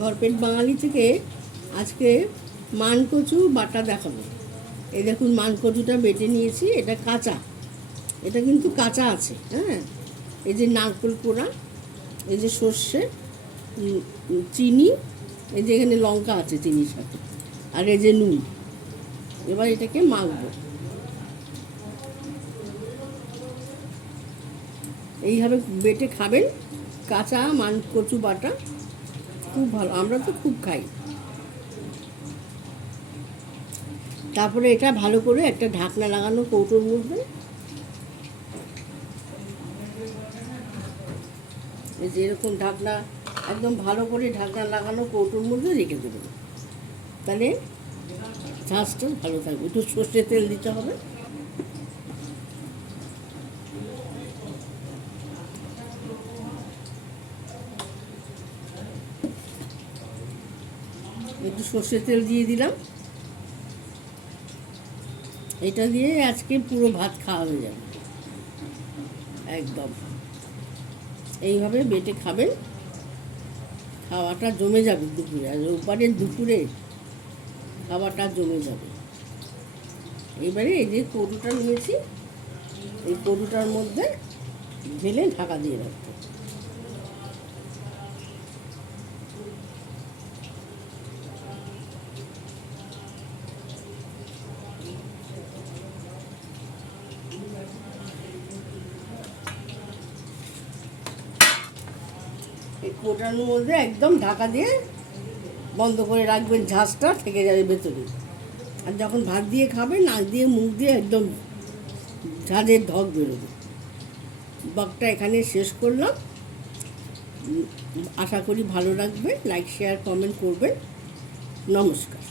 ঘরপেট বাঙালি থেকে আজকে মানকচু বাটা দেখাবো। এই দেখুন, মানকচুটা বেটে নিয়েছি, এটা কাঁচা, এটা কিন্তু কাঁচা আছে। হ্যাঁ, এই যে নারকেল কোড়া, এই যে সর্ষে, চিনি, এই যে এখানে লঙ্কা আছে চিনির সাথে, আর এই যে নুন। এবার এটাকে মাখবো। এইভাবে বেটে খাবেন, কাঁচা মানকচু বাটা খুব ভালো, আমরা তো খুব খাই। তারপরে এটা ভালো করে একটা ঢাকনা লাগানো কৌটোর মধ্যে, এই যে এরকম ঢাকনা, একদম ভালো করে ঢাকনা লাগানো কৌটোর মধ্যে রেখে দেবেন, তাহলে ঝাঁজটা ভালো থাকবে। একটু সর্ষের তেল দিতে হবে। একটু সর্ষের তেল দিয়ে দিলাম। এটা দিয়ে আজকে পুরো ভাত খাওয়া হয়ে যাবে একদম। এইভাবে বেটে খাবেন, খাওয়াটা জমে যাবে দুপুরে, আর ওপারের দুপুরে খাওয়াটা জমে যাবে। এবারে এই যে কৌটোটা নিয়েছি, এই কৌটোটার মধ্যে ঢেলে ঢাকা দিয়ে রাখবো। এই কৌটার মধ্যে একদম ঢাকা দিয়ে বন্ধ করে রাখবেন, ঝাঁজটা থেকে যাবে ভেতরে। আর যখন ভাত দিয়ে খাবেন, নাক দিয়ে মুখ দিয়ে একদম ঝাঁঝের ঢক বেরোবে। ব্লগটা এখানে শেষ করলাম। আশা করি ভালো লাগবে। লাইক, শেয়ার, কমেন্ট করবেন। নমস্কার।